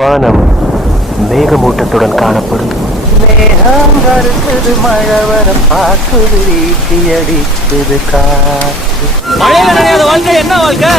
வானம் மேகமூட்டத்துடன் காணப்படும். மேகம் கருத்தது மழவரம் பாக்குது வீசி அடித்தது காற்று. மழையில நனையாத வாழ்க்கை என்ன வாழ்க்கை?